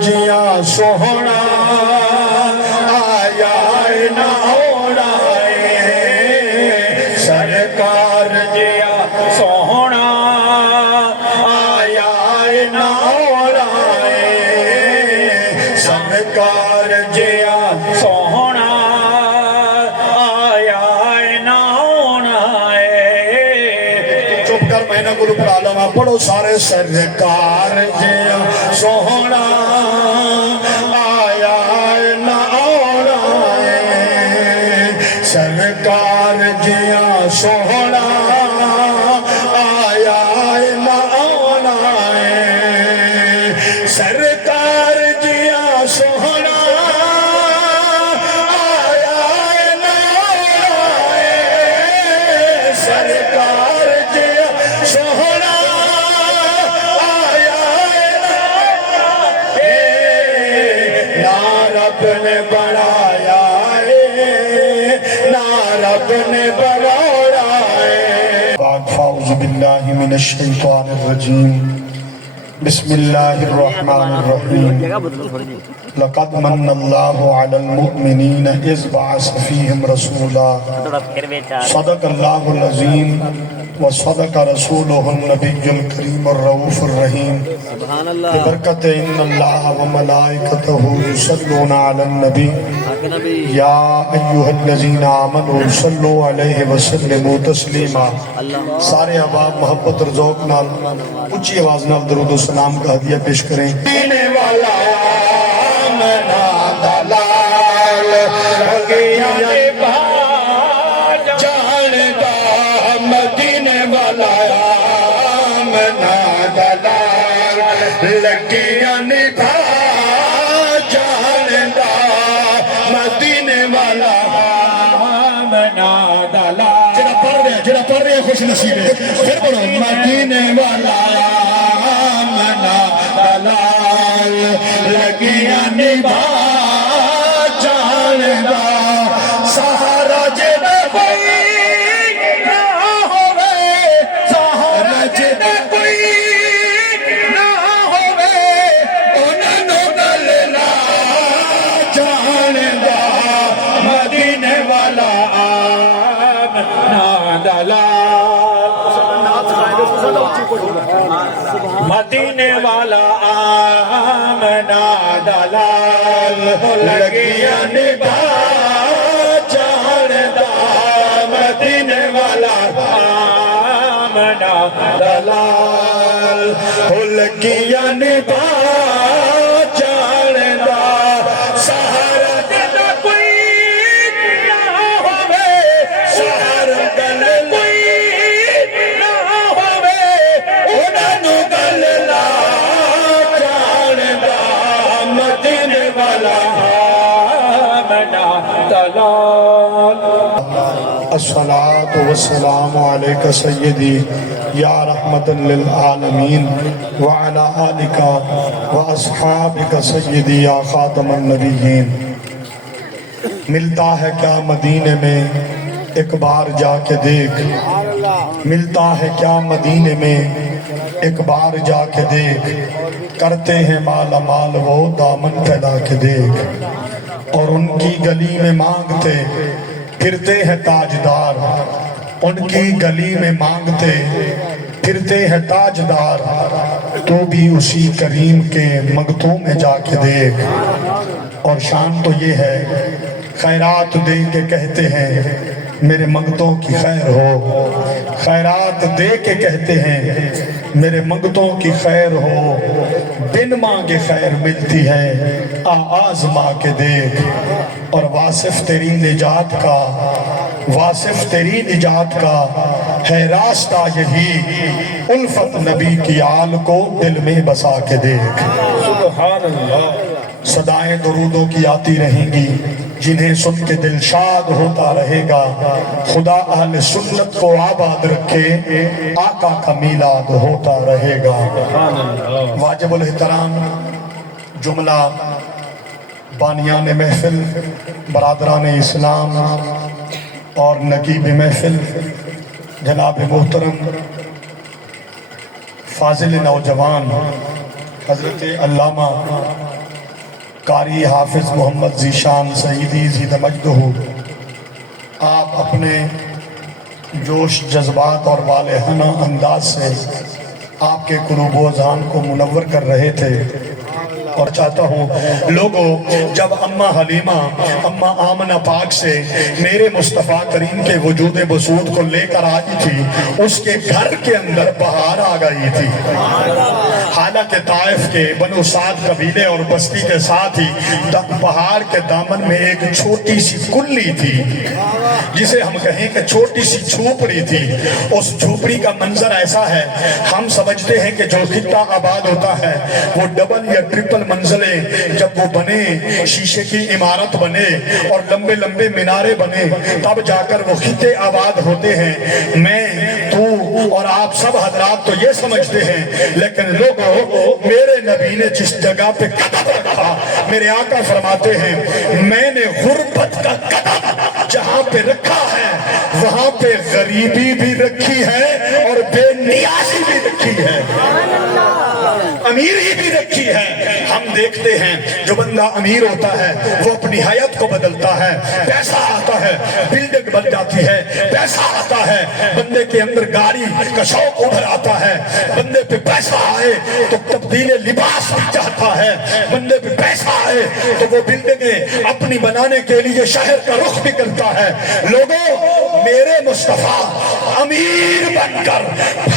جیاں سوہنا آیا نہ ہونا سرکار جیاں سوہنا آیا نہ ہونا سرکار جیاں سوہنا آیا نہ ہونا چپ کر میں نہ گلو پڑھا لوں پڑھو سارے سرکار جیاں سوہنا آیا نہ ہونا سرکار جیاں سوہنا آیا نہ ہونا سرکار جیاں سوہنا آیا نہ ہونا سرکار جیاں سوہنا رب نے بڑھایا نہ رب نے بڑھایا فاعوذ باللہ من الشیطان الرجیم بسم اللہ الرحمن الرحیم لقد من اللہ علی المؤمنین اذ بعث فیہم رسولا صدق اللہ العظیم وصدق رسولہ النبی الکریم الرؤوف الرحیم ببرکت ان اللہ وملائکتہ یصلون علی النبی یا ایہا الذین آمنوا صلوا علیہ وسلموا تسلیما سارے احباب محبت اور ذوق نال اونچی آواز نال درود و سلام کا ہدیہ پیش کریں دینے والا منا دلال گیا جانتا مدینے والا منا دلال لگیا نبھا جانتا مدینے والا منا دلال جڑا پڑھ رہے خوش نصیب ہے پھر بڑھو مدینے والا منا دلال لگیا نبھا جانتا سہارا جڑا کوئی نہ ہوئے سہارا جڑا کوئی نہ ہوئے انہوں گل لا جانتا مدینے والا منا دلال مدینے والا آمنا دلال لگیا نبھا جانتا مدینے والا آمنا دلال لگیا نبھا جانتا سہارا جڑا کوئی نہ ہوئے سہارا جڑا کوئی نہ ہوئے انہوں گل لا جانتا مدینے والا منا دلال الصلاة والسلام علیکہ سیدی یا رحمت للعالمین وعلا آلکہ واصحابکہ سیدی یا خاتم النبیین ملتا ہے کیا مدینے میں ایک بار جا کے دیکھ ملتا ہے کیا مدینے میں ایک بار جا کے دیکھ کرتے ہیں مالا مال وہ دامن پھیلا کے دیکھ اور ان کی گلی میں مانگتے پھرتے ہیں تاجدار ان کی گلی میں مانگتے پھرتے ہیں تاجدار تو بھی اسی کریم کے منگتوں میں جا کے دیکھ اور شان تو یہ ہے خیرات دے کے کہتے ہیں میرے منگتوں کی خیر ہو خیرات دے کے کہتے ہیں میرے منگتوں کی خیر ہو بن مانگے خیر ملتی ہے آزما کے دیکھ اور واصف تیری نجات کا واصف تیری نجات کا ہے راستہ یہی الفت نبی کی آل کو دل میں بسا کے دیکھ سبحان اللہ صدائیں درودوں کی آتی رہیں گی جنہیں سن کے دل شاد ہوتا رہے گا خدا اہل سنت کو آباد رکھے آقا کا میلاد ہوتا رہے گا واجب الاحترام جملہ بانیان محفل برادران اسلام اور نقیب محفل جناب محترم فاضل نوجوان حضرت علامہ قاری حافظ محمد ذیشان سیدی زید مجدہ، آپ اپنے جوش جذبات اور والہانہ انداز سے آپ کے قلوب و اذہان کو منور کر رہے تھے، اور چاہتا ہوں لوگوں جب اماں حلیمہ اماں آمنہ پاک سے میرے مصطفیٰ کریم کے وجود بسود کو لے کر آئی تھی، اس کے گھر کے اندر بہار آ گئی تھی۔ حالانکہ طائف کے بنو سعد قبیلے اور بستی کے ساتھ ہی پہاڑ کے دامن میں ایک چھوٹی سی کلی تھی، جسے ہم کہیں کہ چھوٹی سی جھوپڑی تھی۔ اس جھوپڑی کا منظر ایسا ہے، ہم سمجھتے ہیں کہ جو خطہ آباد ہوتا ہے وہ ڈبل یا ٹرپل منزلیں جب وہ بنے، شیشے کی عمارت بنے اور لمبے لمبے مینارے بنے، تب جا کر وہ خطے آباد ہوتے ہیں۔ میں تو اور آپ سب حضرات تو یہ سمجھتے ہیں، لیکن لوگوں میرے نبی نے جس جگہ پہ قدم رکھا، میرے آقا فرماتے ہیں میں نے غربت کا قدم جہاں پہ رکھا ہے وہاں پہ غریبی بھی رکھی ہے اور بے نیازی بھی رکھی ہے، امیری بھی رکھی ہے۔ ہم دیکھتے ہیں جو بندہ امیر ہوتا ہے وہ اپنی حیات کو بدلتا ہے، پیسہ آتا ہے بلڈنگ بن جاتی ہے، پیسہ آتا ہے بندے کے اندر گاڑی کا شوق ابھر آتا ہے، بندے پہ پیسہ آئے تو تبدیل لباس بھی چاہتا ہے، بندے پہ پیسہ آئے تو وہ بلڈنگیں اپنی بنانے کے لیے شہر کا رخ بھی کرتا ہے۔ لوگوں میرے مصطفیٰ امیر بن کر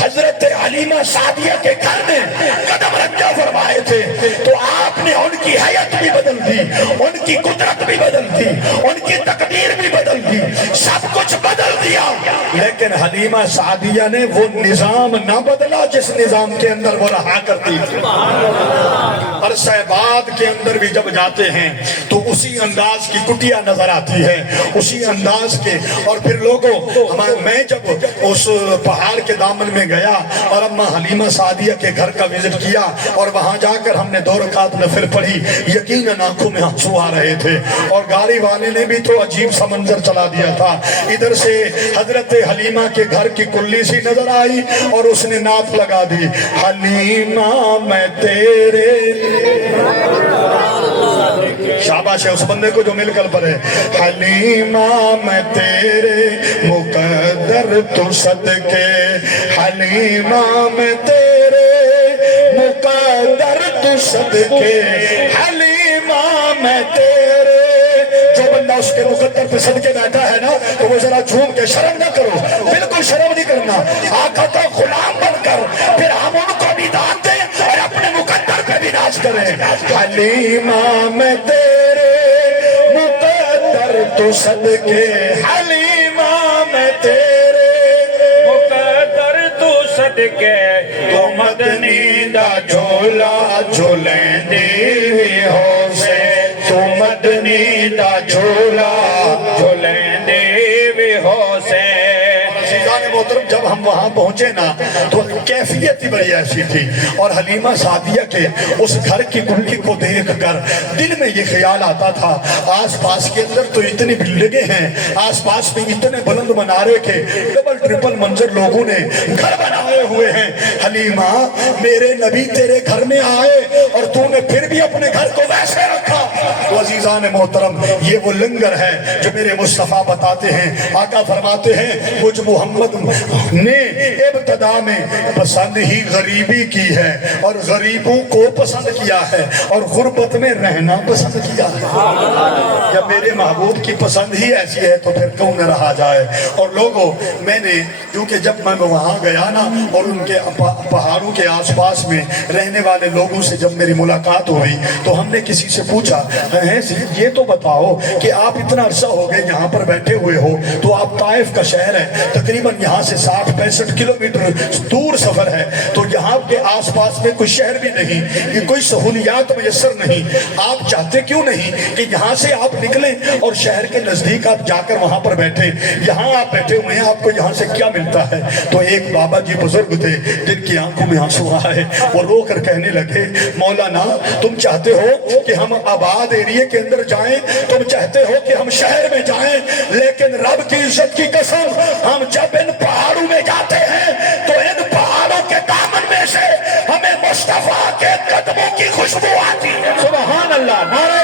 حضرت حلیمہ سعدیہ کے گھر میں قدم رکھا فرمائے تھے، تو آپ نے ان کی حیات بھی بدل دی، ان کی قدرت بھی بدل دی، ان کی تقدیر بھی بدل دی، سب کچھ بدل دیا، لیکن حلیمہ سعدیہ نے وہ نظام نہ بدلا جس نظام کے اندر وہ رہا کرتی تھی۔ عرصہ بعد کے اندر بھی جب جاتے ہیں تو اسی انداز کی کٹیا نظر آتی ہے، اسی انداز کے۔ اور پھر لوگوں میں جب اس پہاڑ کے دامن میں گیا اور اماں حلیمہ سعدیہ کے گھر کا وزٹ کیا اور وہاں جا کر ہم نے 2 رکعت نفل پڑھی، یقیناً آنکھوں میں آنسو آ رہے تھے، اور گاڑی والے نے بھی تو عجیب سا منظر چلا دیا تھا۔ ادھر سے حضرت حلیمہ کے گھر کی کلی سی نظر آئی اور اس نے نعت لگا دی، حلیمہ میں تیرے، شاباش ہے اس بندے کو جو مل کر پڑھے، حلیمہ میں تیرے مقدر تو صدقے، حلیمہ میں تیرے مقدر تو صدقے، حلیمہ میں تیرے۔ جو بندہ اس کے مقدر پہ صدقے بیٹھا ہے نا تو وہ ذرا جھوم کے، شرم نہ کرو، بالکل شرم نہیں کرنا، آقا کا غلام بن کر پھر ہم ان کو بھی دان دیں اور اپنے مقدر پہ بھی ناز کریں۔ حلیمہ میں تیرے مقدر تو صدقے، حلیمہ میں تیرے مقدر تو صدقے، تو مدنی دا جھولا جھولیں دی ہو سے، تو مدنی دا جھولا جھولیں دی ہو سے۔ محترم جب ہم وہاں پہنچے نا تو کیفیت ہی بڑی ایسی تھی، اور حلیمہ سعدیہ کے اس گھر کی کلی کو دیکھ کر دل میں یہ خیال آتا تھا، آس پاس کے اندر تو اتنی بلڈنگیں ہیں، آس پاس میں اتنے بلند منارے کے ڈبل ٹرپل منزل لوگوں نے گھر بنائے ہوئے ہیں، حلیمہ میرے نبی تیرے گھر میں آئے اور تو نے پھر بھی اپنے گھر کو ویسے رکھا۔ تو عزیزان محترم یہ وہ لنگر ہے جو میرے مصطفیٰ بتاتے ہیں، آقا فرماتے ہیں مجھ محمد نے ابتدا میں پسند ہی غریبی کی ہے اور غریبوں کو پسند کیا ہے اور غربت میں رہنا پسند کیا ہے۔ جب میرے محبوب کی پسند ہی ایسی ہے تو پھر کیوں نہ رہا جائے۔ اور لوگوں میں نے کیونکہ جب میں وہاں گیا نا اور ان کے پہاڑوں کے آس پاس میں رہنے والے لوگوں سے جب میری ملاقات ہوئی تو ہم نے کسی سے پوچھا یہ تو بتاؤ کہ آپ اتنا عرصہ ہو گئے یہاں پر بیٹھے ہوئے ہو، تو آپ طائف کا شہر ہے، تقریباً یہاں سے 60-65 کلومیٹر دور سفر ہے، تو یہاں کے آس پاس میں کوئی شہر بھی نہیں، کہ کوئی سہولیات میسر نہیں، آپ چاہتے کیوں نہیں کہ یہاں سے آپ نکلیں اور شہر کے نزدیک آپ جا کر وہاں پر بیٹھیں؟ یہاں آپ بیٹھے ہوئے ہیں، آپ کو یہاں سے کیا ملتا ہے؟ تو ایک بابا جی بزرگ تھے جن کی آنکھوں میں آنسو آئے، وہ رو کر کہنے لگے مولانا تم چاہتے ہو کہ ہم آباد ایریے کے اندر جائیں، تم چاہتے ہو کہ ہم شہر میں جائیں، لیکن رب کی عزت کی قسم ہم جب ان پہاڑوں میں جاتے ہیں تو ان پہاڑوں کے دامن میں سے ہمیں مصطفیٰ کے قدموں کی خوشبو آتی ہے۔ سبحان اللہ، نعرہ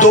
2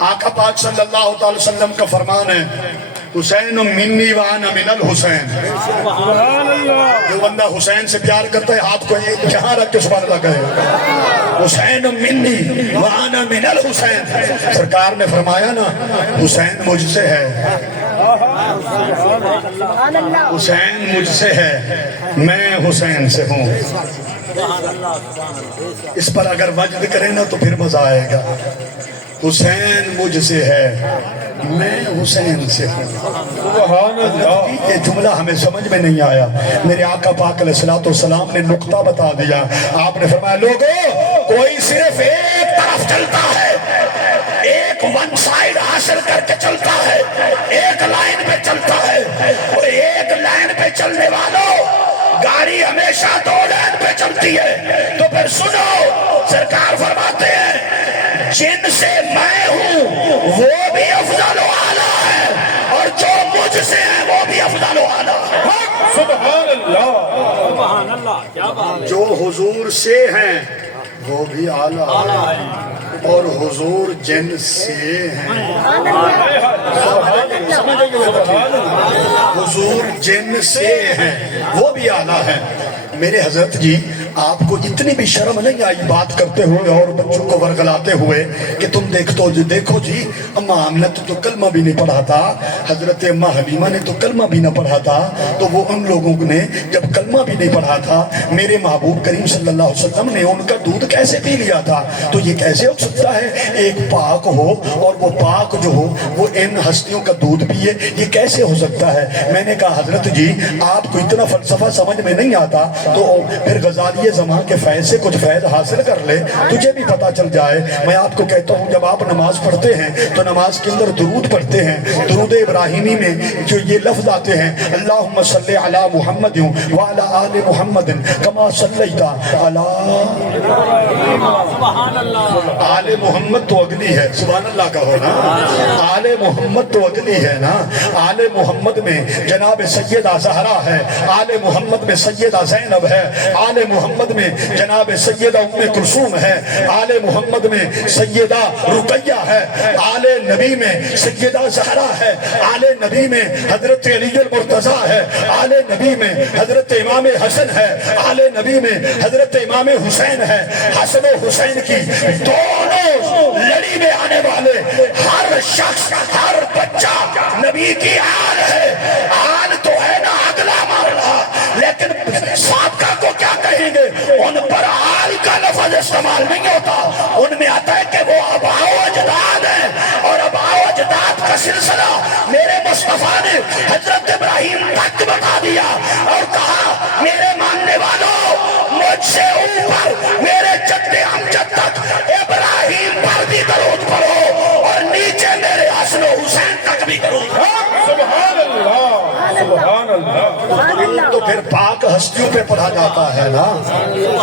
آقا پاک صلی اللہ تعالی وسلم کا فرمان ہے حسین منی وانا من الحسین. جو بندہ حسین سے پیار کرتا ہے ہاتھ کو جہاں رکھ کے سبحان اللہ کہے حسین منی وانا من الحسین. سرکار نے فرمایا نا حسین مجھ سے ہے، حسین مجھ سے ہے، میں حسین سے ہوں. اس پر اگر وجد کریں نا تو پھر مزہ آئے گا. حسین مجھ سے ہے، میں حسین سے ہوں. یہ جملہ ہمیں سمجھ میں نہیں آیا. میرے آقا پاک علیہ الصلوۃ والسلام نے نقطہ بتا دیا. آپ نے فرمایا لوگوں کوئی صرف ایک طرف چلتا ہے، ایک ون سائیڈ حاصل کر کے چلتا ہے، ایک لائن پہ چلتا ہے. اور ایک لائن پہ چلنے والوں گاڑی ہمیشہ دو لائن پہ چلتی ہے. تو پھر سنو سرکار فرماتے ہیں جن سے میں ہوں وہ بھی افضل و اعلیٰ ہے، اور جو مجھ سے ہے وہ بھی افضل و اعلیٰ ہے. سبحان اللہ، سبحان اللہ. جو حضور سے ہیں وہ بھی اعلیٰ ہے، اور حضور جن سے ہیں حضور جن سے ہیں وہ بھی اعلیٰ ہے. میرے حضرت جی آپ کو اتنی بھی شرم نہیں آئی بات کرتے ہوئے اور بچوں کو ورگلاتے ہوئے کہ تم دیکھو جی اماں آمنہ تو کلمہ بھی نہیں پڑھا تھا، حضرت اماں حلیمہ نے تو کلمہ بھی نہ پڑھا تھا، تو وہ ان لوگوں نے جب کلمہ بھی نہیں پڑھا تھا میرے محبوب کریم صلی اللہ علیہ وسلم نے ان کا دودھ کیسے پی لیا تھا؟ تو یہ کیسے ہو سکتا ہے ایک پاک ہو اور وہ پاک جو ہو وہ ان ہستیوں کا دودھ پیے؟ یہ کیسے ہو سکتا ہے؟ میں نے کہا حضرت جی آپ کو اتنا فلسفہ سمجھ میں نہیں آتا تو پھر غزالی زمان کے فیض سے کچھ فیض حاصل کر لے، تجھے بھی پتا چل جائے. میں آپ کو کہتا ہوں جب آپ نماز پڑھتے ہیں تو نماز کے اندر درود پڑھتے ہیں. درود ابراہیمی میں جو یہ لفظ آتے ہیں اللہم صلی علی محمد وعلی آل محمد کما صلیت علی آل محمد تو اگلی ہے، سبحان اللہ کہو نا. آل محمد تو اگلی ہے نا. آل محمد میں جناب سیدہ زہرا ہے، آل محمد میں سیدہ زینب ہے، آل محمد میں جناب سیدہ ام کلثوم ہے، آل محمد میں سیدہ رقیہ ہے، آل نبی میں سیدہ زہرا ہے، آل نبی میں حضرت علی المرتضیٰ ہے، آل نبی میں حضرت امام حسن ہے، آل نبی میں حضرت امام حسین ہے. حسن و حسین کی دونوں لڑی میں آنے والے ہر شخص ہر بچہ نبی کی آل ہے. آل تو ہے نا اگلا مرحلہ، لیکن سابقہ کو کیا کہیں گے؟ ان پر آل کا لفظ استعمال نہیں ہوتا. ان میں آتا ہے کہ وہ آباء و اجداد ہیں، اور آباء و اجداد کا سلسلہ میرے مصطفیٰ نے حضرت ابراہیم تک بتا دیا اور کہا میرے ماننے والوں مجھ سے اوپر میرے جد امجد تک ابراہیم پر بھی درود پڑھو اور نیچے میرے حسن و حسین تک بھی درود پڑھو. سبحان اللہ، سبحان اللہ. تو پھر پاک ہستیوں پہ پڑھا جاتا ہے نا،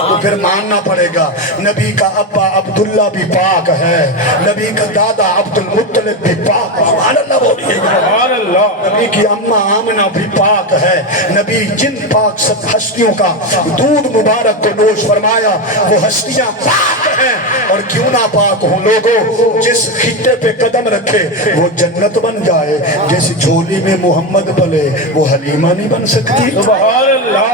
تو پھر ماننا پڑے گا. نبی کا ابا عبداللہ بھی پاک ہے، نبی کا دادا عبد المطلب بھی پاک ہے. سبحان اللہ بولیے. سبحان اللہ. نبی کی اماں آمنہ بھی پاک ہے. نبی جن پاک سب ہستیوں کا دودھ مبارک کو نوش فرمایا وہ ہستیاں پاک ہیں. اور کیوں نہ پاک ہوں لوگوں، جس خطے پہ قدم رکھے وہ جنت بن جائے، جس جھولی میں محمد پلے وہ حلیمہ نہیں بن سکتی. سبحان اللہ.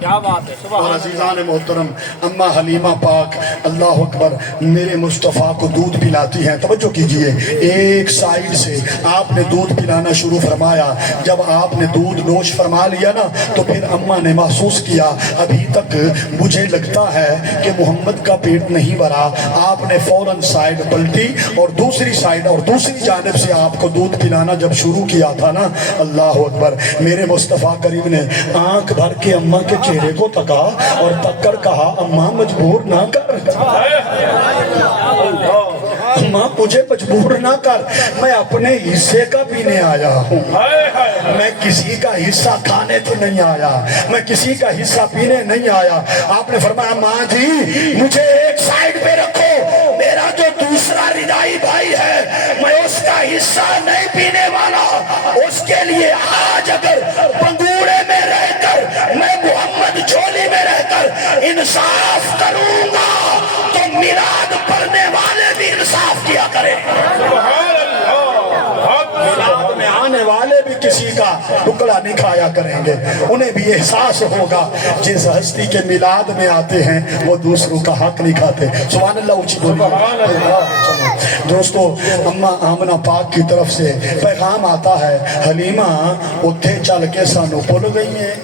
کیا بات ہے. اور عزیزان محترم اماں حلیمہ پاک اللہ اکبر میرے مصطفیٰ کو دودھ پلاتی ہیں. توجہ کیجئے، ایک سائیڈ سے آپ نے دودھ پلانا شروع فرمایا. جب آپ نے دودھ نوش فرما لیا نا تو پھر اماں نے محسوس کیا ابھی تک مجھے لگتا ہے کہ محمد کا پیٹ نہیں بھرا. آپ نے فوراً سائیڈ پلٹی اور دوسری سائیڈ اور دوسری جانب سے آپ کو دودھ پلانا جب شروع کیا تھا نا اللہ اکبر میرے مصطفیٰ کریم نے آنکھ بھر کے اماں کے چہرے کو تکا اور تک کر کہا اماں مجبور نہ کر، اماں مجھے مجبور نہ کر، میں اپنے حصے کا پینے آیا ہوں، میں کسی کا حصہ کھانے تو نہیں آیا، میں کسی کا حصہ پینے نہیں آیا. آپ نے فرمایا ماں جی مجھے ایک سائیڈ پہ رکھو، میرا جو دوسرا ردائی بھائی ہے میں اس کا حصہ نہیں پینے والا. اس کے لیے آج اگر پنگوڑے میں رہ کر میں محمد جھولی میں رہ کر انصاف کروں گا تو میلاد پڑھنے والے بھی انصاف کیا کسی کا ٹکڑا نہیں کھایا کریں گے. انہیں بھی احساس ہوگا جس ہستی کے میلاد میں آتے ہیں وہ دوسروں کا حق نہیں کھاتے. سبحان اللہ. اونچی بولیے. دوستو اماں آمنہ پاک کی طرف سے پیغام آتا ہے, حلیمہ اتھے چل کے سانو بھول گئی ہیں.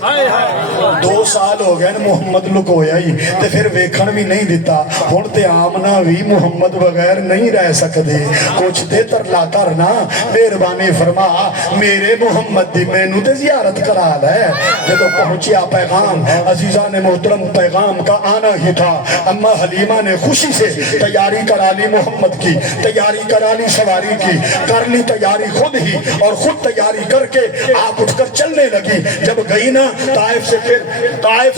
2 سال ہو گئے محمد لکویا ہی تے پھر ویکھن بھی نہیں دیتا. ہن تے آمنہ بھی محمد بغیر نہیں رہ سکتے. کچھ دے ترلا کرنا, مہربانی فرما میرے محمد دی مینوں تے زیارت کرا لے. جب پہنچیا پیغام, عزیزان محترم پیغام کا آنا ہی تھا. اماں حلیمہ نے خوشی سے تیاری کرا لی محمد کی, تیاری کرا لی سواری کی, کر لی تیاری خود ہی, اور خود تیاری کر کے آپ اٹھ کر چلنے لگی. جب گئی نا طائف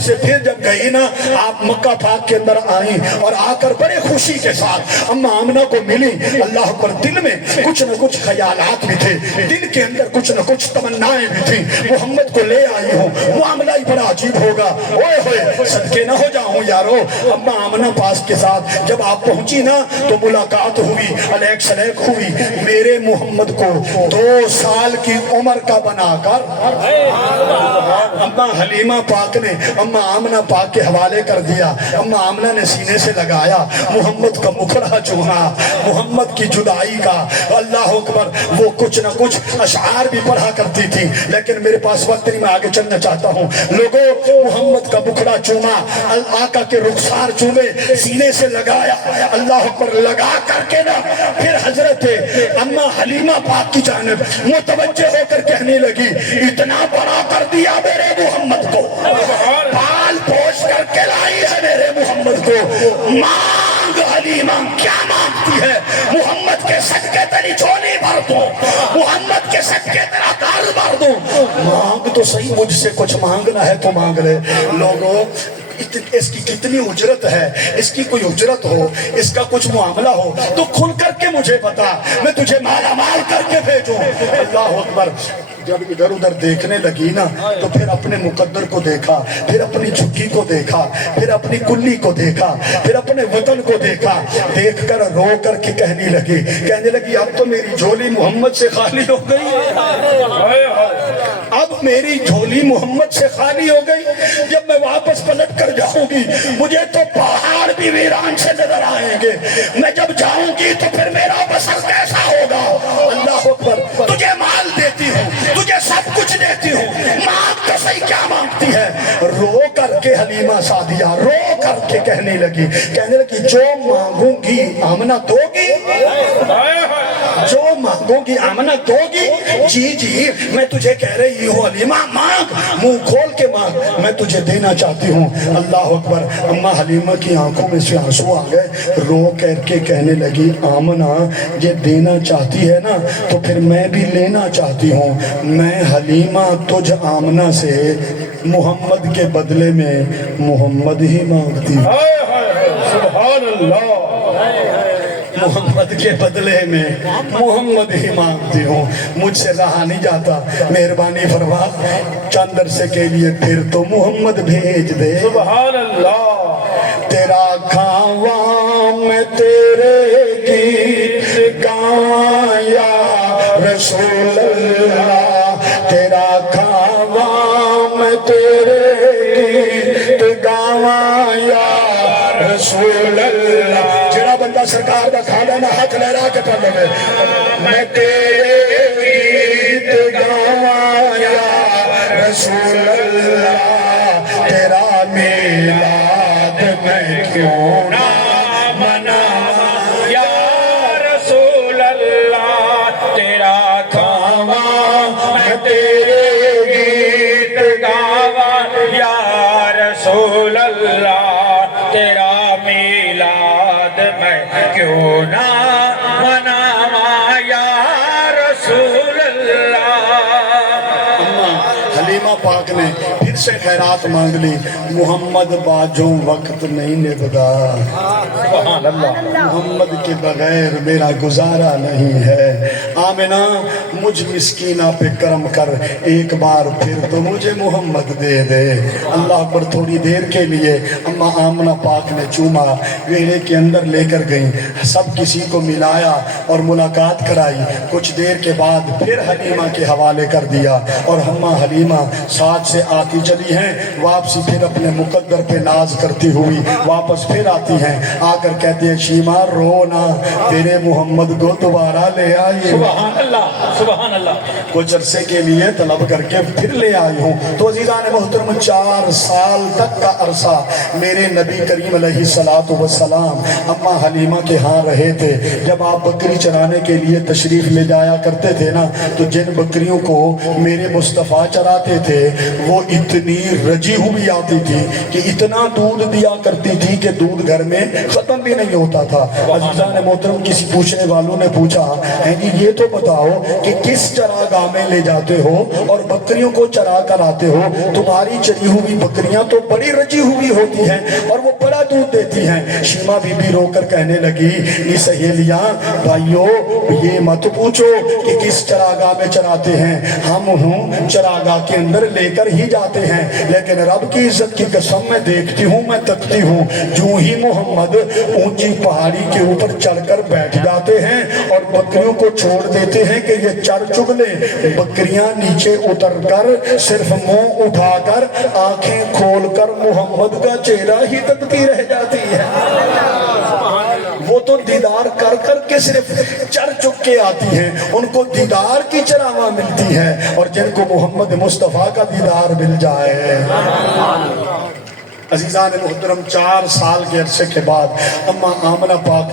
سے پھر جب گئی نا آپ مکہ پاک کے اندر آئیں, اور آ کر بڑے خوشی کے ساتھ اماں آمنہ کو ملی. اللہ پر دل میں کچھ نہ کچھ خیالات بھی تھے, دل کے اندر کچھ نہ کچھ تمنائیں بھی تھیں. محمد کو لے آئی ہوں, معاملہ ہی بڑا عجیب ہوگا. اوئے ہوئے صدقے نہ ہو جاؤں یارو. اماں آمنہ پاس کے ساتھ جب آپ پہنچی نا تو ملاقات ہوئی, علیک سلیک ہوئی. میرے محمد کو 2 سال کی عمر کا بنا کر اماں حلیمہ پاک نے اماں آمنہ پاک کے حوالے کر دیا. اماں آمنہ نے سینے سے لگایا, محمد کا مکھڑا چوما, محمد کی جدائی کا. اللہ اکبر. وہ کچھ نہ کچھ اشعار بھی پڑھا کرتی تھی, لیکن میرے پاس وقت نہیں, میں آگے چلنا چاہتا ہوں. لوگوں, محمد کا مکھڑا چوما, آقا کے رخسار چومے, سینے سے لگایا. اللہ اکبر. لگا کر کے نا پھر حضرت اماں حلیمہ پاک کی جانب متوجہ ہو کر کہنے لگی, اتنا بڑا کر دیا میرے محمد کو, پال پوش کر کے لائی ہے میرے محمد کو. مانگ حلیمہ, کیا مانگتی ہے؟ محمد کے صدقے تیری جھولی بھر دوں, محمد کے صدقے تیرا گھر بھر دوں. مانگ تو صحیح, مجھ سے کچھ مانگنا ہے تو مانگ لے. لوگوں, اس کی کتنی اجرت ہے, اس کی کوئی اجرت ہو, اس کا کچھ معاملہ ہو تو کھل کر کے مجھے بتا, میں تجھے مالا مال کر کے بھیجوں. اللہ اکبر. جب ادھر ادھر دیکھنے لگی نا تو پھر اپنے مقدر کو دیکھا, پھر اپنی جھکی کو دیکھا, پھر اپنی کلی کو دیکھا, پھر اپنے وطن کو دیکھا. دیکھ کر رو کر کے کہنے لگی اب تو میری جھولی محمد سے خالی ہو گئی, اب میری جھولی محمد سے خالی ہو گئی. جب میں واپس پلٹ کر جاؤں گی مجھے تو پہاڑ بھی ویران سے نظر آئیں گے. میں جب جاؤں گی تو پھر میرا بسر کیسا ہوگا. اللہ اکبر. تجھے مال دیتی ہوں, تجھے سب کچھ دیتی ہوں, مانگ تو صحیح کیا مانگتی ہے. رو کر کے حلیمہ سعدیہ رو کر کے کہنے لگی جو مانگوں گی آمنہ دو گی, جو مانگوں گی آمنہ دو گی. جی میں تجھے کہہ رہی ہوں حلیمہ, مانگ, منہ کھول کے مانگ, میں تجھے دینا چاہتی ہوں. اللہ اکبر. اماں حلیمہ کی آنکھوں میں سے آنسو آ گئے, رو کر کے کہنے لگی آمنہ یہ دینا چاہتی ہے نا تو پھر میں بھی لینا چاہتی ہوں. میں حلیمہ تجھ آمنہ سے محمد کے بدلے میں محمد ہی مانگتی ہوں. سبحان اللہ. محمد کے بدلے میں محمد ہی مانگتی ہوں. مجھ سے رہا نہیں جاتا, مہربانی فرما چند عرصے کے لیے پھر تو محمد بھیج دے. سبحان اللہ. تیرا کھاواں میں تیرے گیت گاواں یا رسول اللہ, تیرا کھاواں میں تیرے گیت گاواں یا رسول اللہ. جڑا بندہ سرکار دا کھا لینا ہاتھ لہرا کے پڑھ لے, میں تیرے گیت گاواں یا رسول اللہ, تیرا میلاد میں کیوں نہ مناواں یا رسول اللہ, تیرا کھاواں میں تیرے گیت گاواں یا رسول اللہ, تیرا میلاد میں کیوں نہ مناواں یا رسول اللہ. حلیمہ پاک نے پھر سے خیرات مانگ لی. محمد باجوں وقت نہیں نبھدا, سبحان اللہ۔ محمد کے بغیر میرا گزارا نہیں ہے۔ آمنہ مجھ مسکینہ پہ کرم کر، ایک بار پھر تو مجھے محمد دے دے۔ اللہ پر تھوڑی دیر کے لیے اماں آمنہ پاک نے چوما، ویڑے کے اندر لے کر گئیں، سب کسی کو ملایا اور ملاقات کرائی۔ کچھ دیر کے بعد پھر حلیمہ کے حوالے کر دیا، اور اماں حلیمہ ساتھ سے آتی چلی ہیں، واپسی پھر اپنے مقدر پہ ناز کرتی ہوئی واپس پھر آتی ہیں، آ کر کہتی ہیں شیما رونا، تیرے محمد کو دوبارہ لے آئی۔ سبحان اللہ، سبحان اللہ۔ کچھ عرصے کے لیے طلب کر کے پھر لے آئی ہوں۔ تو عزیزان محترم 4 سال تک کا عرصہ میرے نبی کریم علیہ السلام اماں حلیمہ کے ہاں رہے تھے۔ جب آپ بکری چرانے کے لیے تشریف لے جایا کرتے تھے نا، تو جن بکریوں کو میرے مصطفیٰ چراتے تھے وہ اتنی رجی ہوئی آتی تھی کہ اتنا دودھ دیا کرتی تھی کہ دودھ گھر میں ختم بھی نہیں ہوتا تھا۔ عزیزان محترم کسی پوچھنے والوں نے پوچھا ہے جی یہ تو بتاؤ کہ کس چراگاہ میں لے جاتے ہو اور بکریوں کو چرا کر آتے ہو؟ تمہاری چری ہوئی بکریاں تو بڑی رجی ہوئی ہوتی ہیں اور وہ بڑا دودھ دیتی ہیں۔ شیما بی بی رو کر کہنے لگی یہ سہیلیاں بھائیو یہ مت پوچھو کہ کس چراگاہ میں چراتے ہیں، ہم ہوں چراگاہ کے اندر لے کر ہی جاتے ہیں، لیکن رب کی عزت کی قسم میں دیکھتی ہوں، میں تکتی ہوں، جو ہی محمد اونچی پہاڑی کے اوپر چڑھ کر بیٹھ جاتے ہیں اور بکریوں کو چھوڑ دیتے ہیں کہ یہ چر چگ لیں، بکریاں نیچے اتر کر صرف منہ اٹھا کر آنکھیں کھول کر محمد کا چہرہ ہی تکتی رہ جاتی ہے۔ وہ تو دیدار کر کر کے صرف چر چک کے آتی ہیں، ان کو دیدار کی چراواں ملتی ہے، اور جن کو محمد مصطفیٰ کا دیدار مل جائے۔ عزیزان محترم 4 سال کے عرصے کے بعد اماں آمنہ پاک،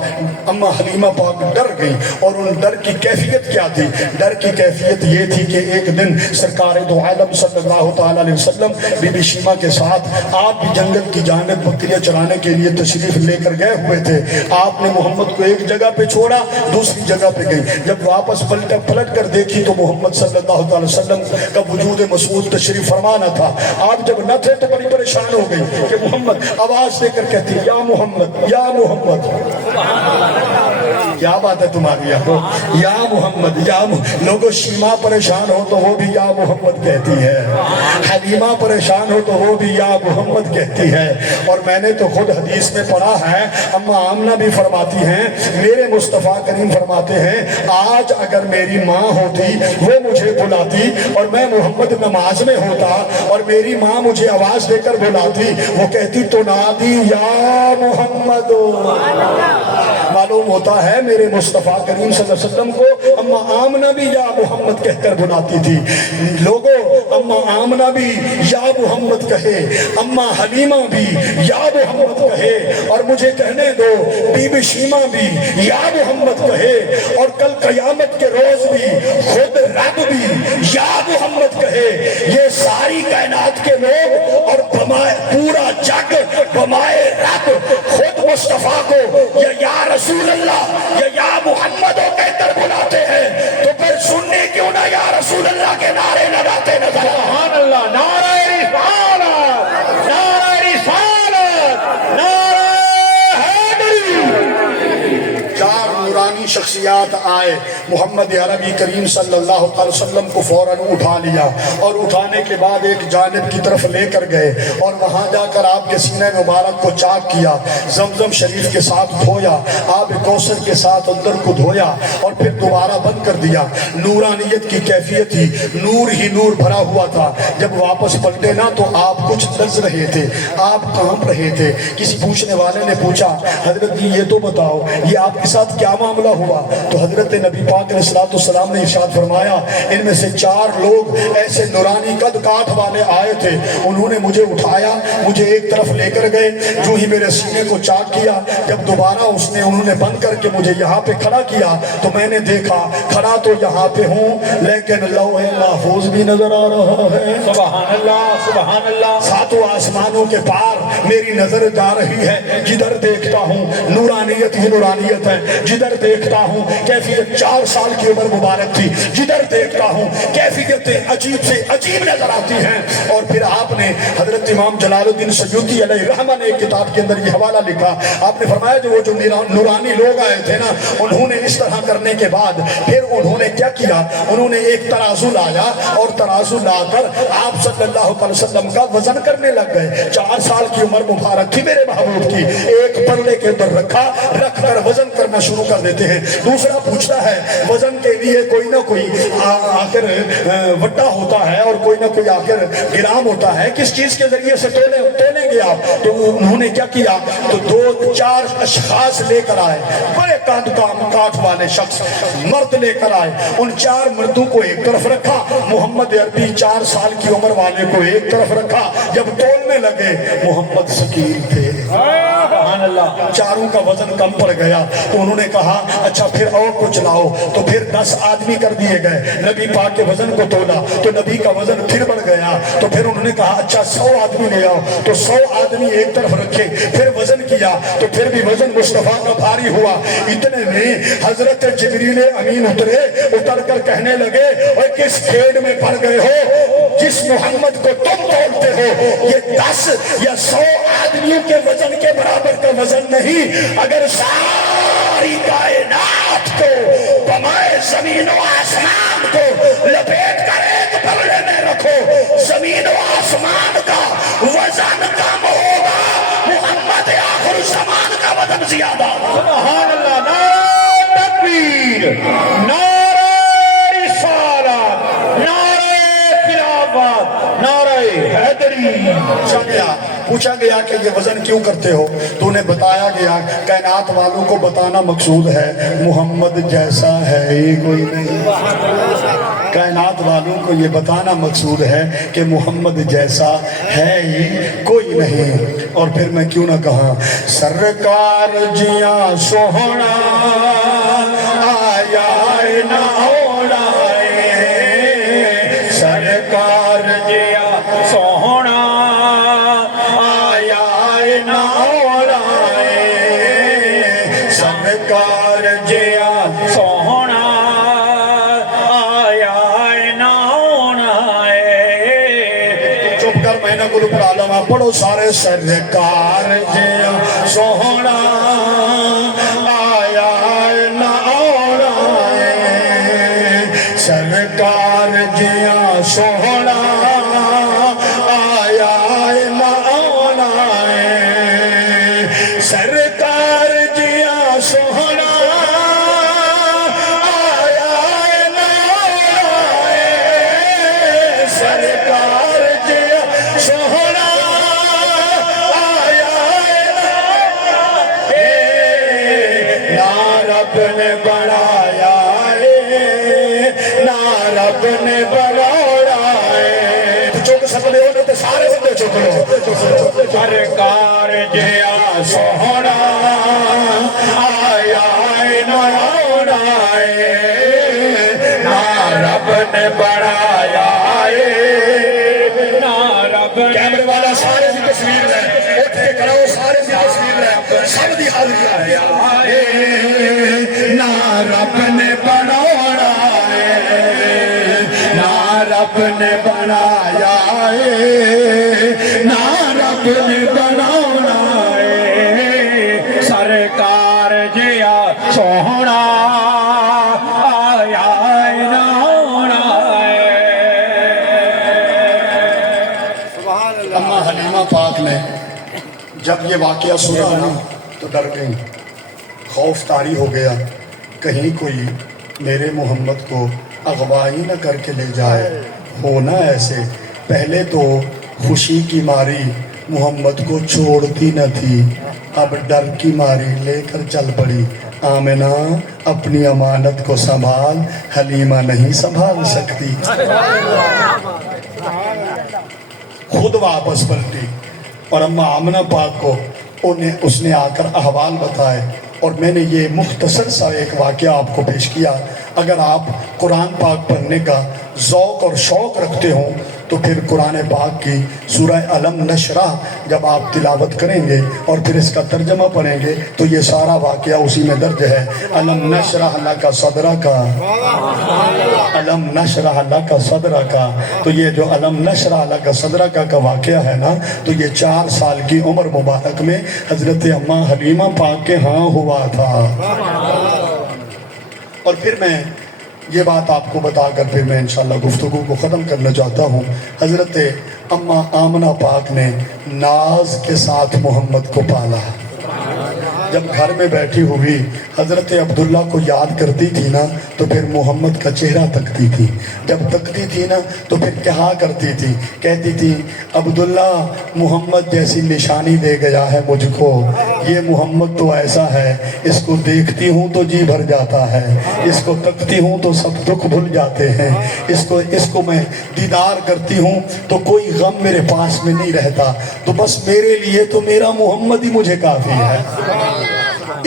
اماں حلیمہ پاک ڈر گئی، اور ان ڈر کی کیفیت کیا تھی؟ ڈر کی کیفیت یہ تھی کہ ایک دن سرکار دو عالم صلی اللہ تعالیٰ علیہ وسلم بی بی شیما کے ساتھ آپ بھی جنگل کی جانب بکریاں چرانے کے لیے تشریف لے کر گئے ہوئے تھے۔ آپ نے محمد کو ایک جگہ پہ چھوڑا، دوسری جگہ پہ گئی، جب واپس پلٹ کر دیکھی تو محمد صلی اللہ علیہ وسلم کا وجود مسعود تشریف فرمانا تھا۔ آپ جب نہ تھے تو بڑی پریشان ہو گئی کہ محمد آواز دے کر کہتی یا محمد یا محمد، کیا بات ہے تمہاری یا محمد یا لوگوں شیما پریشان ہو تو وہ بھی یا محمد کہتی ہے، حلیمہ پریشان ہو تو وہ بھی یا محمد کہتی ہے، اور میں نے تو خود حدیث میں پڑھا ہے، اماں آمنہ بھی فرماتی ہیں، میرے مصطفیٰ کریم فرماتے ہیں آج اگر میری ماں ہوتی وہ مجھے بلاتی اور میں محمد نماز میں ہوتا اور میری ماں مجھے آواز دے کر بلاتی، وہ کہتی تو نادی یا محمد۔ معلوم ہوتا ہے میرے مصطفیٰ کریم صلی اللہ علیہ وسلم کو اماں آمنہ بھی یا محمد کہہ کر بلاتی تھی۔ لوگوں اماں آمنہ بھی یا محمد کہے، اماں حلیمہ بھی یا محمد کہے، اور مجھے کہنے دو بی بی شیما بھی یا محمد کہے، اور کل قیامت کے روز بھی خود رب بھی یا محمد کہے۔ یہ ساری کائنات کے لوگ اور پورا جگ بمائے رب خود مصطفیٰ کو یا رسول اللہ یا محمد کہہ کر بلاتے ہیں، تو پھر سننے کیوں نہ یا رسول اللہ کے نعرے لگاتے نظر آئے؟ سبحان اللہ، نعرہ رسالت، نعرہ رسالت، نعرہ حیدری۔ 4 نورانی شخصیات آئے، محمد عربی کریم صلی اللہ علیہ وسلم کو فوراً اٹھا لیا، اور اٹھانے کے بعد ایک جانب کی طرف لے کر گئے، اور وہاں جا کر آپ کے سینہ مبارک کو چاک کیا، زمزم شریف کے ساتھ دھویا، آب کوثر کے ساتھ اندر کو دھویا، اور پھر دوبارہ بند کر دیا۔ نورانیت کی کیفیت تھی، نور ہی نور بھرا ہوا تھا۔ جب واپس پلٹے نا تو آپ کچھ لرز رہے تھے، آپ کانپ رہے تھے۔ کسی پوچھنے والے نے پوچھا حضرت جی یہ تو بتاؤ یہ آپ کے ساتھ کیا معاملہ ہوا؟ تو حضرت نبی پاک علیہ السلام نے ارشاد فرمایا ان میں سے 4 لوگ ایسے نورانی قد کاٹ والے آئے تھے، انہوں نے مجھے اٹھایا، مجھے ایک طرف لے کر گئے، جو ہی میرے سینے کو چاک کیا، جب دوبارہ انہوں نے بند کر کے مجھے یہاں پہ کھڑا کیا تو میں نے دیکھا کھڑا تو یہاں پہ ہوں لیکن لوح محفوظ بھی نظر آ رہا ہے۔ سبحان اللہ، سبحان اللہ۔ 7 آسمانوں کے پار میری نظر جا رہی ہے، جدھر دیکھتا ہوں نورانیت ہی نورانیت ہے، جدھر دیکھتا ہوں کیفیت 4 سال کی عمر مبارک تھی، جدھر دیکھتا ہوں کیفیتیں عجیب سے عجیب نظر آتی ہیں۔ اور پھر آپ نے حضرت امام جلال الدین سیوطی علیہ رحمہ نے ایک کتاب کے اندر یہ حوالہ لکھا، آپ نے فرمایا جو وہ جو نورانی لوگ آئے تھے نا، انہوں نے اس طرح کرنے کے بعد پھر انہوں نے کیا کیا، انہوں نے ایک ترازو لایا اور ترازو لا کر آپ صلی اللہ علیہ وسلم کا وزن کرنے لگ گئے۔ 4 سال کی عمر مبارک تھی میرے محبوب کی، ایک پلڑے کے اندر رکھ کر وزن کرنا شروع کر دیتے ہیں۔ دوسرا پوچھتا ہے وزن کے لیے کوئی نہ کوئی آخر وٹا ہوتا ہے اور کوئی نہ کوئی آخر گرام ہوتا ہے، کس چیز کے ذریعے سے تولیں گے آپ؟ تو انہوں نے کیا کیا، تو 2-4 اشخاص لے کر آئے، بڑے کاٹ والے شخص مرد لے کر آئے، ان 4 مردوں کو ایک طرف رکھا، محمد عربی 4 سال کی عمر والے کو ایک طرف رکھا۔ جب تولنے لگے محمد ثقیل تھے، سبحان اللہ، چاروں کا وزن کم پڑ گیا۔ تو انہوں نے کہا اچھا پھر اور کچھ لاؤ، تو پھر 10 آدمی کر دیے گئے، نبی پاک کے وزن کو تولا تو نبی کا وزن پھر بڑھ گیا۔ تو پھر انہوں نے کہا اچھا 100 آدمی لے آؤ، تو 100 آدمی ایک طرف رکھے، پھر وزن کیا تو پھر بھی وزن مصطفیٰ کا بھاری ہوا۔ اتنے میں حضرت جبریل امین اتر کر کہنے لگے اور کس کھیڈ میں پڑ گئے ہو، جس محمد کو تم تولتے ہو یہ 10 یا 100 آدمیوں کے وزن کے برابر کا وزن نہیں، اگر ساری کائنات کو بمائے زمین و آسمان کو لپیٹ کر ایک پلڑے میں رکھو، زمین و آسمان کا وزن کم ہوگا، محمد آخر زمان کا وزن زیادہ ہوگا۔ سبحان اللہ، نعرہ تکبیر، نعرہ رسالت، نعرہ خلافت، نعرہ حیدری۔ پوچھا گیا کہ یہ وزن کیوں کرتے ہو، تو انہیں بتایا گیا کائنات والوں کو بتانا مقصود ہے محمد جیسا ہے ہی کوئی نہیں، کائنات والوں کو یہ بتانا مقصود ہے کہ محمد جیسا ہے ہی کوئی نہیں۔ اور پھر میں کیوں نہ کہا سرکار جیاں سوہنا آیا نہ ہونا، سرکار جیا سوہنا آیا نہ ہونا، سرکار جیا سوہنا آیا نہ ہونا۔ چپ کر میں نہ گلو پر عالم آپ پڑھو سارے، سرکار جیا سوہنا آیا نہ ہونا، سرکار جیا سوہنا آیا نہ ہونا، سرکار جیا سوہنا آیا نہ ہونا، سرکار جیا سوہنا آیا نہ رب نے بڑھایا نہ رب نے بڑھایا۔ چک سکتے ہو تو سارے ہوتے چک لو، سرکار جیا سوہنا آیا نہ ہونا، نہ رب نے بڑھایا نہ رب کیمرے والا سارے کی تصویر ہے، اٹھ کے کرو سارے کی تصویر ہے، سب دی حاضری ہے، نہ رب نے بڑھایا نہ رب نے بنایا نہ رب نے بنانا، سرکار جیا سوہنا آیا نہ ہونا۔ اماں حلیمہ پاک نے جب یہ واقعہ سنا نا تو ڈر گئی، خوف طاری ہو گیا، کہیں کوئی میرے محمد کو اغوائی نہ کر کے لے جائے۔ ہونا ایسے، پہلے تو خوشی کی ماری محمد کو چھوڑتی نہ تھی، اب ڈر کی ماری لے کر چل پڑی۔ آمنہ اپنی امانت کو سنبھال، حلیمہ نہیں سنبھال سکتی، خود واپس پلٹی۔ اور اماں آمنہ پاک کو اس نے آ کر احوال بتائے، اور میں نے یہ مختصر سا ایک واقعہ آپ کو پیش کیا۔ اگر آپ قرآن پاک پڑھنے کا ذوق اور شوق رکھتے ہوں تو پھر قرآن پاک کی سورہ علم نشرح جب آپ تلاوت کریں گے اور پھر اس کا ترجمہ پڑھیں گے تو یہ سارا واقعہ اسی میں درج ہے. علم نشرح لک صدرک، علم نشرح لک صدرک. تو یہ جو علم نشرح لک صدرک کا واقعہ ہے نا، تو یہ 4 سال کی عمر مبارک میں حضرت اماں حلیمہ پاک کے ہاں ہوا تھا. اور پھر میں یہ بات آپ کو بتا کر پھر میں انشاءاللہ گفتگو کو ختم کرنا چاہتا ہوں. حضرت اماں آمنہ پاک نے ناز کے ساتھ محمد کو پالا. جب گھر میں بیٹھی ہوئی حضرت عبداللہ کو یاد کرتی تھی نا تو پھر محمد کا چہرہ تکتی تھی. جب تکتی تھی نا تو پھر کہا کرتی تھی، کہتی تھی عبداللہ محمد جیسی نشانی دے گیا ہے مجھ کو. یہ محمد تو ایسا ہے، اس کو دیکھتی ہوں تو جی بھر جاتا ہے، اس کو تکتی ہوں تو سب دکھ بھول جاتے ہیں، اس کو میں دیدار کرتی ہوں تو کوئی غم میرے پاس میں نہیں رہتا. تو بس میرے لیے تو میرا محمد ہی مجھے کافی ہے.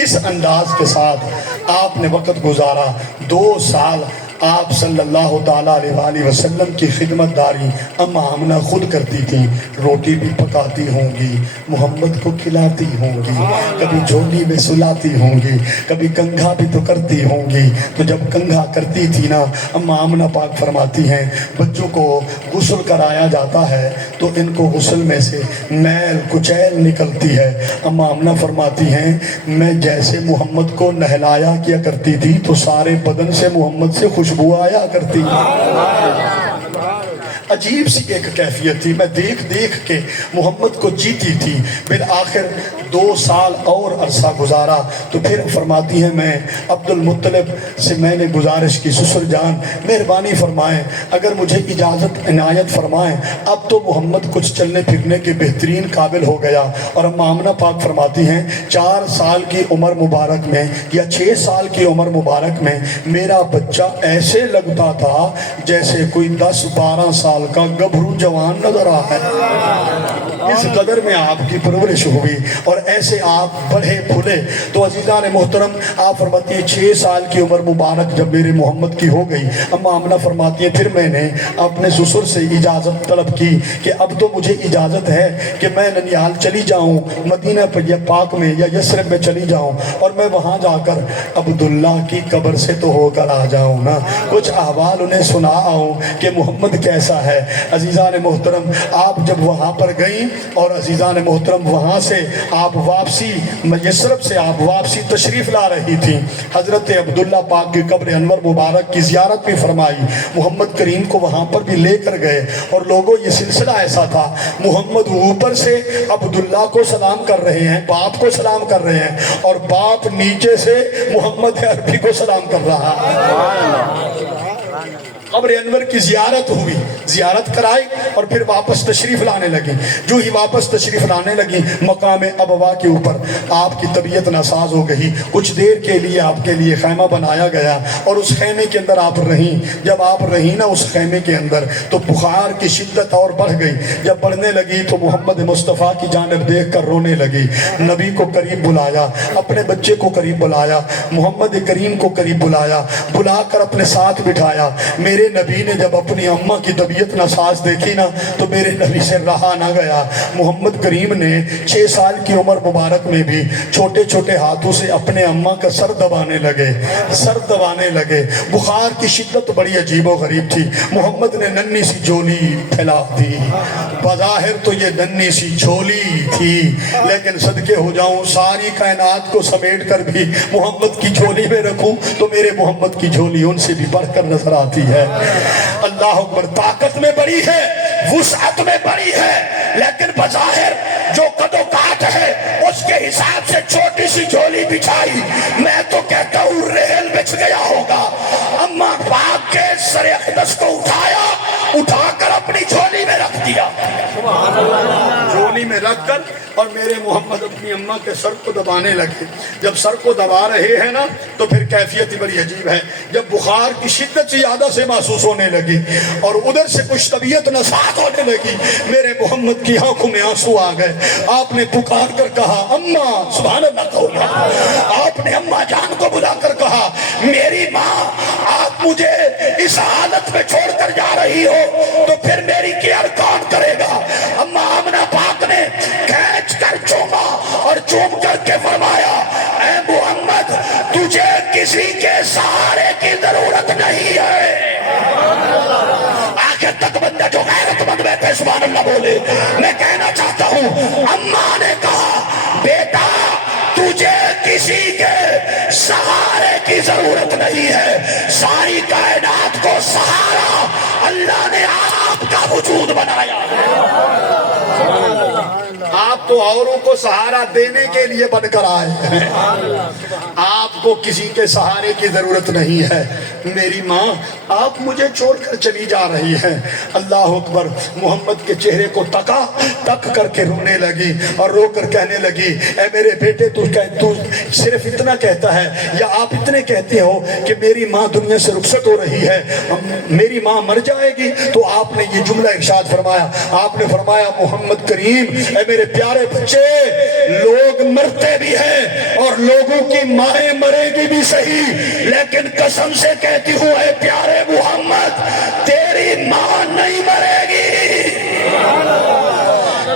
اس انداز کے ساتھ آپ نے وقت گزارا. 2 سال آپ صلی اللہ تعالیٰ علیہ وآلہ وسلم کی خدمت داری اماں آمنہ خود کرتی تھیں. روٹی بھی پکاتی ہوں گی، محمد کو کھلاتی ہوں گی، کبھی جھولی میں سلاتی ہوں گی، کبھی کنگھا بھی تو کرتی ہوں گی. تو جب کنگھا کرتی تھی نا، اماں آمنہ پاک فرماتی ہیں بچوں کو غسل کرایا جاتا ہے تو ان کو غسل میں سے میل کچیل نکلتی ہے. اماں آمنہ فرماتی ہیں میں جیسے محمد کو نہلایا کیا کرتی تھی تو سارے بدن سے محمد سے خوشبو آیا کرتی. عجیب سی ایک کیفیت تھی. میں دیکھ دیکھ کے محمد کو جیتی تھی. بالآخر 2 سال اور عرصہ گزارا تو پھر فرماتی ہیں میں عبد المطلب سے میں نے گزارش کی سسر جان مہربانی فرمائیں، اگر مجھے اجازت عنایت فرمائیں، اب تو محمد کچھ چلنے پھرنے کے بہترین قابل ہو گیا. اور اماں آمنہ پاک فرماتی ہیں 4 سال کی عمر مبارک میں یا 6 سال کی عمر مبارک میں میرا بچہ ایسے لگتا تھا جیسے کوئی 10-12 سال کا گبھرو جوان نظر آ ہے. اس قدر میں آپ کی پرورش ہوئی اور ایسے آپ بڑھے پھولے. تو عزیزان محترم آپ فرماتی ہیں 6 سال کی عمر مبارک جب میرے محمد کی ہو گئی، اماں آمنہ فرماتی ہیں پھر میں نے اپنے سسر سے اجازت طلب کی کہ اب تو مجھے اجازت ہے کہ میں ننیال چلی جاؤں، مدینہ پاک میں یا یثرب میں چلی جاؤں اور میں وہاں جا کر عبداللہ کی قبر سے تو ہو کر آ جاؤں نا، کچھ احوال انہیں سنا آؤں کہ محمد کیسا ہے. عزیزان محترم آپ جب وہاں پر گئیں اور عزیزان محترم وہاں سے آپ واپسی یثرب سے آپ واپسی تشریف لا رہی تھیں، حضرت عبداللہ پاک کی قبر انور مبارک کی زیارت بھی فرمائی. محمد کریم کو وہاں پر بھی لے کر گئے اور لوگوں یہ سلسلہ ایسا تھا محمد اوپر سے عبداللہ کو سلام کر رہے ہیں، باپ کو سلام کر رہے ہیں اور باپ نیچے سے محمد عربی کو سلام کر رہا ہے. قبر انور کی زیارت ہوئی، زیارت کرائی اور پھر واپس تشریف لانے لگی. جو ہی واپس تشریف لانے لگی مقام ابوا کے اوپر آپ کی طبیعت ناساز ہو گئی. کچھ دیر کے لیے آپ کے لیے خیمہ بنایا گیا اور اس خیمے کے اندر آپ رہیں. جب آپ رہیں نا اس خیمے کے اندر تو بخار کی شدت اور بڑھ گئی. جب بڑھنے لگی تو محمد مصطفیٰ کی جانب دیکھ کر رونے لگی. نبی کو قریب بلایا، اپنے بچے کو قریب بلایا، محمد کریم کو قریب بلایا، بلا کر اپنے ساتھ بٹھایا. میرے نبی نے جب اپنی اماں کی طبیعت ناساز دیکھی نا تو میرے نبی سے رہا نہ گیا. محمد کریم نے 6 سال کی عمر مبارک میں بھی چھوٹے چھوٹے ہاتھوں سے اپنے اماں کا سر دبانے لگے، سر دبانے لگے. بخار کی شدت بڑی عجیب و غریب تھی. محمد نے ننھی سی جھولی پھیلا دی. بظاہر تو یہ ننھی سی جھولی تھی لیکن صدقے ہو جاؤں ساری کائنات کو سمیٹ کر بھی محمد کی جھولی میں رکھوں تو میرے محمد کی جھولی ان سے بھی بڑھ کر نظر آتی ہے. اللہ اکبر. طاقت میں بڑی ہے، وسعت میں بڑی ہے، لیکن بظاہر جو قد و کاٹ ہے اس کے حساب سے چھوٹی سی جھولی بچھائی. میں تو کہتا ہوں ریل بچھ گیا ہوگا. اماں پاک کے سر اقدس کو اٹھایا، اٹھا کر اپنی جھولی میں رکھ دیا. جھولی میں رکھ کر اور میرے محمد اپنی اماں کے سر کو دبانے لگے. جب سر کو دبا رہے ہیں نا تو پھر کیفیت ہی بڑی عجیب ہے. جب بخار کی شدت زیادہ سے محسوس ہونے لگی اور ادھر سے کچھ طبیعت ناساز ہونے لگی، میرے محمد کی آنکھوں میں آنسو آ گئے. آپ نے پکار کر کہا اماں، سبحان اللہ کہو. آپ نے اماں جان کو بلا کر کہا میری ماں، آپ مجھے اس حالت میں چھوڑ کر جا رہی ہو تو پھر میری میری کیئر کون کرے گا؟ اما آمنہ پاک نے کھینچ کر چوما اور چوم کر کے فرمایا اے محمد تجھے کسی کے سہارے کی ضرورت نہیں ہے۔ آخر تک بندہ جو غیرت مند بیٹھے سبحان اللہ بولے۔ میں کہنا چاہتا ہوں اماں نے کہا بیٹا تجھے کسی کے سہارے کی ضرورت نہیں ہے، ساری کائنات کو سہارا اللہ نے آپ کا وجود بنایا۔ آپ تو اوروں کو سہارا دینے کے لیے بن کر آئے ہیں، آپ کو کسی کے سہارے کی ضرورت نہیں ہے۔ میری ماں آپ مجھے چھوڑ کر چلی جا رہی ہیں۔ اللہ اکبر۔ محمد کے چہرے کو تک کر کے رونے لگی اور رو کر کہنے لگی اے میرے بیٹے تو صرف اتنا کہتا ہے یا آپ اتنے کہتے ہو کہ میری ماں دنیا سے رخصت ہو رہی ہے، میری ماں مر جائے گی؟ تو آپ نے یہ جملہ ارشاد فرمایا، آپ نے فرمایا محمد کریم اے میرے پیارے بچے لوگ مرتے بھی ہیں اور لوگوں کی مائیں مرے گی بھی صحیح، لیکن قسم سے کہتی ہوں اے پیارے محمد تیری ماں نہیں مرے گی،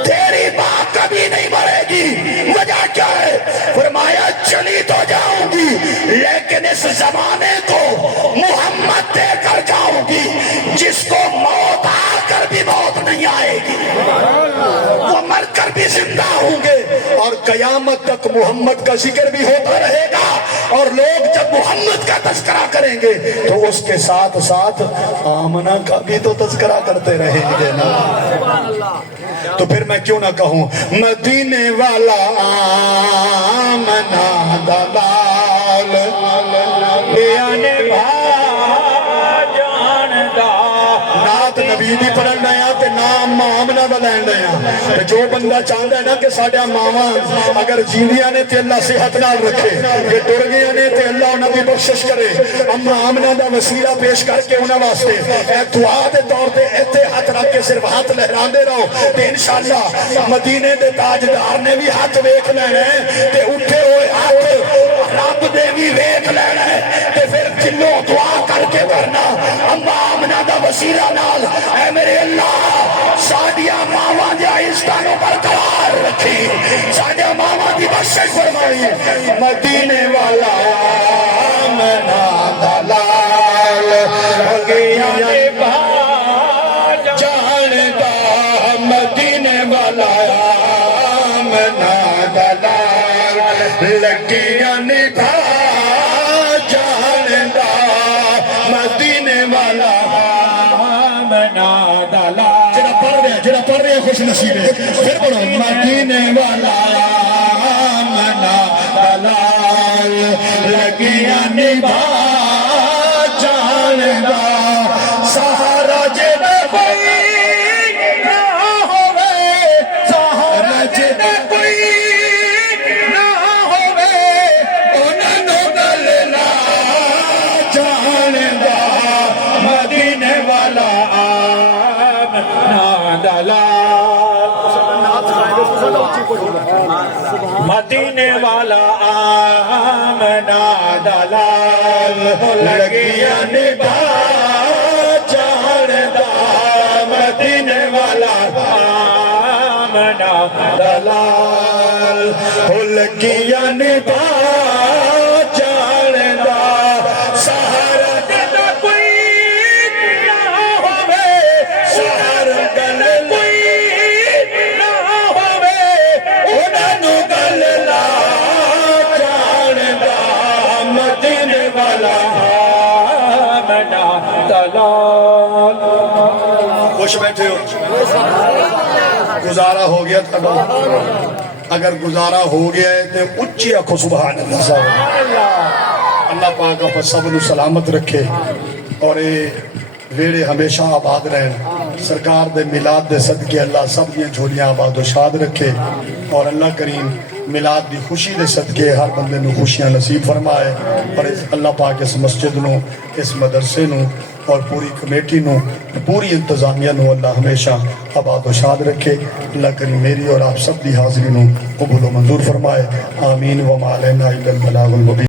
تیری ماں کبھی نہیں مرے گی۔ وجہ کیا ہے؟ فرمایا چلی تو جاؤں گی لیکن اس زمانے کو محمد دے کر جاؤں گی جس کو موت آ کر بھی موت نہیں آئے گی، وہ مر کر بھی زندہ ہوں گے اور قیامت تک محمد کا ذکر بھی ہوتا رہے گا، اور لوگ جب محمد کا تذکرہ کریں گے تو اس کے ساتھ ساتھ آمنہ کا بھی تو تذکرہ کرتے رہیں گے نا۔ تو پھر میں کیوں نہ کہوں مدینے والا آمنہ دلال بیانے جاندہ نات نبی دی پڑھن دیا تے نام آمنہ دا لین دیا۔ جو بندہ چاہتا ہے نا کہ ساڈا ماواں اگر جیندیاں نے تے اللہ صحت نال رکھے، کہ ٹر گئیاں نے تے اللہ انہاں دی بخشش کرے، اما آمنہ دا وسیلہ پیش کر کے انہاں واسطے اے دعا دے طور تے ایتھے ہاتھ رکھ کے صرف ہاتھ لہراندے رہو تے انشاءاللہ مدینے دے تاجدار نے بھی ہاتھ ویکھ لینا ہے تے اٹھے ہوئے ہاتھ رب دے بھی ویکھ لینا ہے تے پھر دلوں دعا کر کے کرنا اما آمنہ دا وسیلہ نال اے میرے اللہ ساڈیاں ماواں دے عزتاں برقرار رکھی، ساڈیاں ماواں دی بخشش فرمائی۔ مدینے والا آمنہ دلال گیا جاندا، مدینے والا آمنہ دلال لگیا نبھا جاندا، مدینے والا آمنہ دلال جڑا پڑھ رہے ہیں خوش نصیب ہے۔ پھر پڑھو مدینے والا آمنہ دلال لگیا نبھا جاندا، سہارا جڑا کوئی نہ ہوے، سہارا جڑا کوئی نہ ہوے انہاں نوں گل لا جاندا، مدینے والا آمنہ دلال، مدینے والا آمنہ دلال لگیا نبھا جاندا، مدینے والا آمنہ دلال لگیا نبھا جاندا، سہارا جڑا کوئی نہ ہوے، سہارا گل کوئی نہ ہوے انہاں نوں گل لا جاندا، مدینے والا آمنہ دلال۔ خوش بیٹھے ہو؟ گزارا ہو گیا تھا؟ اگر گزارا ہو گیا ہے تو اچھی آنکھوں سبحان اللہ صاحب۔ اللہ پاک آپ سب نو سلامت رکھے اور اے ویڑے ہمیشہ آباد رہن، سرکار دے میلاد دے صدقے اللہ سب دیاں جھولیاں آباد و شاد رکھے، اور اللہ کریم میلاد دی خوشی دے صدقے ہر بندے نو خوشیاں نصیب فرمائے، اور اللہ پاک اس مسجد نو، اس مدرسے نو اور پوری کمیٹی نو، پوری انتظامیہ نو اللہ ہمیشہ آباد و شاد رکھے۔ اللہ کریم میری اور آپ سب دی حاضری نو قبول و منظور فرمائے، آمین۔ وما علینا الا البلاغ المبین۔